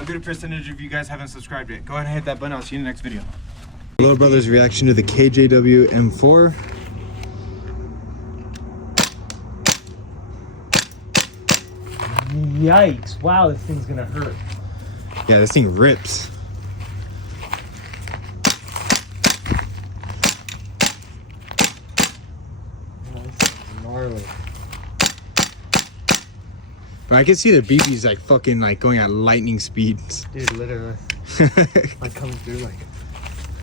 a good percentage of you guys haven't subscribed yet. Go ahead and hit that button. I'll see you in the next video. Little brother's reaction to the KJW M4. Yikes. Wow, this thing's gonna hurt. Yeah, this thing rips. Gnarly. But I can see the BB's like fucking like going at lightning speeds. Dude, literally. Like coming through like.